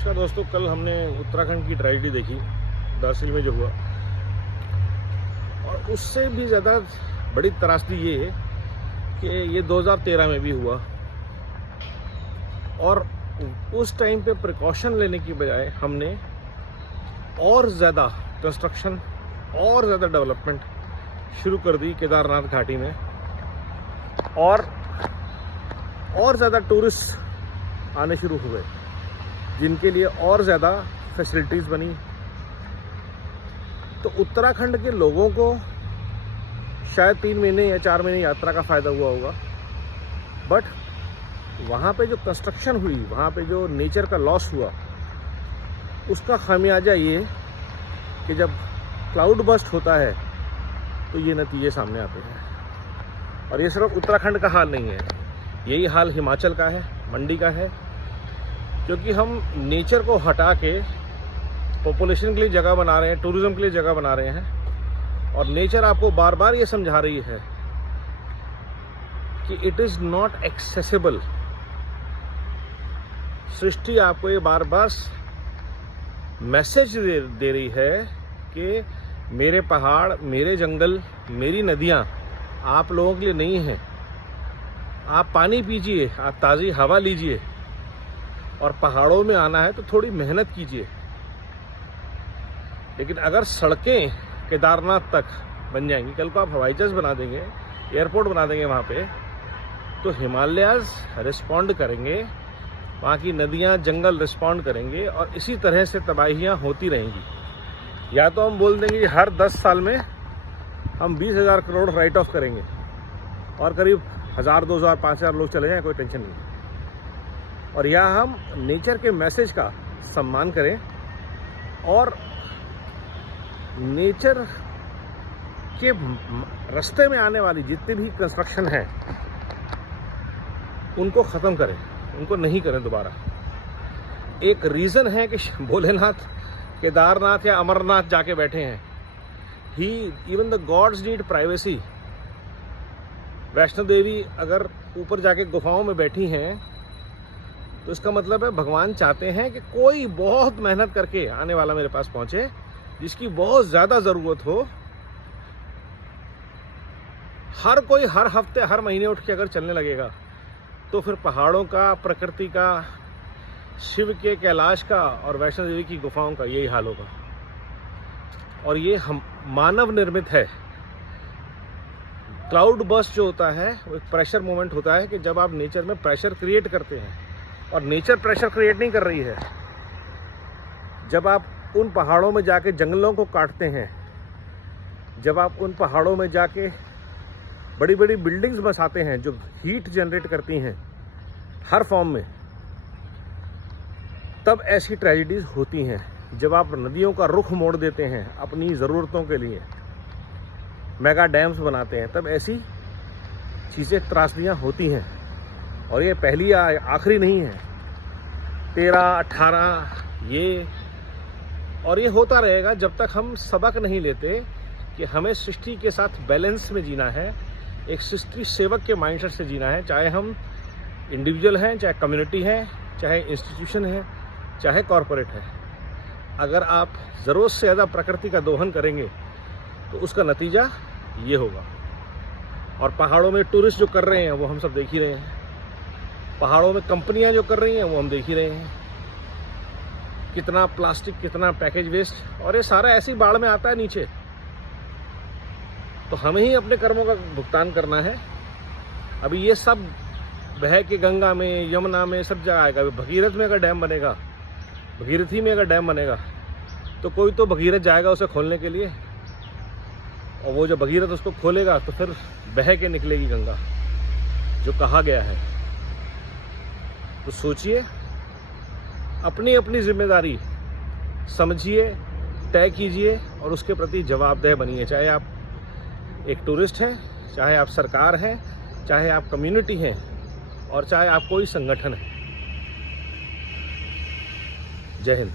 नमस्कार दोस्तों, कल हमने उत्तराखंड की ट्रेजेडी देखी दार्जिलिंग में जो हुआ, और उससे भी ज़्यादा बड़ी त्रासदी ये है कि ये 2013 में भी हुआ, और उस टाइम पे प्रिकॉशन लेने की बजाय हमने और ज़्यादा कंस्ट्रक्शन और ज़्यादा डेवलपमेंट शुरू कर दी केदारनाथ घाटी में, और ज़्यादा टूरिस्ट आने शुरू हुए जिनके लिए और ज़्यादा फैसिलिटीज़ बनी। तो उत्तराखंड के लोगों को शायद 3 महीने या 4 महीने यात्रा का फ़ायदा हुआ होगा, बट वहाँ पे जो कंस्ट्रक्शन हुई, वहाँ पे जो नेचर का लॉस हुआ, उसका खामियाजा ये कि जब क्लाउड बस्ट होता है तो ये नतीजे सामने आते हैं। और ये सिर्फ उत्तराखंड का हाल नहीं है, यही हाल हिमाचल का है, मंडी का है, क्योंकि हम नेचर को हटा के पॉपुलेशन के लिए जगह बना रहे हैं, टूरिज्म के लिए जगह बना रहे हैं, और नेचर आपको बार बार ये समझा रही है कि इट इज़ नॉट एक्सेसिबल। सृष्टि आपको ये बार बार मैसेज दे रही है कि मेरे पहाड़, मेरे जंगल, मेरी नदियाँ आप लोगों के लिए नहीं हैं। आप पानी पीजिए, आप ताज़ी हवा लीजिए, और पहाड़ों में आना है तो थोड़ी मेहनत कीजिए। लेकिन अगर सड़कें केदारनाथ तक बन जाएंगी, कल को आप हवाई जहाज बना देंगे, एयरपोर्ट बना देंगे वहाँ पे, तो हिमालयाज़ रिस्पॉन्ड करेंगे, वहाँ की नदियाँ, जंगल रिस्पॉन्ड करेंगे, और इसी तरह से तबाहियाँ होती रहेंगी। या तो हम बोल देंगे कि हर 10 साल में हम 20,000 करोड़ राइट ऑफ करेंगे और करीब 1,000, 2,000, 5,000 लोग चले जाएँ, कोई टेंशन नहीं। और या हम नेचर के मैसेज का सम्मान करें और नेचर के रास्ते में आने वाली जितनी भी कंस्ट्रक्शन है उनको ख़त्म करें, उनको नहीं करें दोबारा। एक रीज़न है कि भोलेनाथ केदारनाथ या अमरनाथ जाके बैठे हैं। Even the gods need privacy. Vaishno Devi अगर ऊपर जाके गुफाओं में बैठी हैं तो इसका मतलब है भगवान चाहते हैं कि कोई बहुत मेहनत करके आने वाला मेरे पास पहुंचे, जिसकी बहुत ज़्यादा ज़रूरत हो। हर कोई हर हफ्ते, हर महीने उठ के अगर चलने लगेगा तो फिर पहाड़ों का, प्रकृति का, शिव के कैलाश का और वैष्णो देवी की गुफाओं का यही हाल होगा। और ये हम मानव निर्मित है। क्लाउड बस्ट जो होता है वो एक प्रेशर मोमेंट होता है कि जब आप नेचर में प्रेशर क्रिएट करते हैं, और नेचर प्रेशर क्रिएट नहीं कर रही है। जब आप उन पहाड़ों में जाके जंगलों को काटते हैं, जब आप उन पहाड़ों में जाके बड़ी बड़ी बिल्डिंग्स बसाते हैं जो हीट जनरेट करती हैं हर फॉर्म में, तब ऐसी ट्रेजेडीज होती हैं। जब आप नदियों का रुख मोड़ देते हैं अपनी ज़रूरतों के लिए, मेगा डैम्स बनाते हैं, तब ऐसी चीज़ें, त्रासदियाँ होती हैं। और ये पहली आखिरी नहीं है। 13, 18 ये होता रहेगा जब तक हम सबक नहीं लेते कि हमें सृष्टि के साथ बैलेंस में जीना है, एक सृष्टि सेवक के माइंडसेट से जीना है। चाहे हम इंडिविजुअल हैं, चाहे कम्युनिटी है, चाहे इंस्टीट्यूशन है, चाहे कॉरपोरेट है। अगर आप ज़रूरत से ज़्यादा प्रकृति का दोहन करेंगे तो उसका नतीजा ये होगा। और पहाड़ों में टूरिस्ट जो कर रहे हैं वो हम सब देख ही रहे हैं। पहाड़ों में कंपनियां जो कर रही हैं वो हम देख ही रहे हैं। कितना प्लास्टिक, कितना पैकेज वेस्ट, और ये सारा ऐसी बाढ़ में आता है नीचे। तो हमें ही अपने कर्मों का भुगतान करना है। अभी ये सब बह के गंगा में, यमुना में, सब जगह आएगा। भगीरथ में अगर डैम बनेगा, भगीरथी में अगर डैम बनेगा तो कोई तो भगीरथ जाएगा उसे खोलने के लिए, और वो जो भगीरथ उसको खोलेगा तो फिर बह के निकलेगी गंगा, जो कहा गया है। तो सोचिए, अपनी अपनी जिम्मेदारी समझिए, तय कीजिए, और उसके प्रति जवाबदेह बनिए। चाहे आप एक टूरिस्ट हैं, चाहे आप सरकार हैं, चाहे आप कम्युनिटी हैं, और चाहे आप कोई संगठन है। जय हिंद।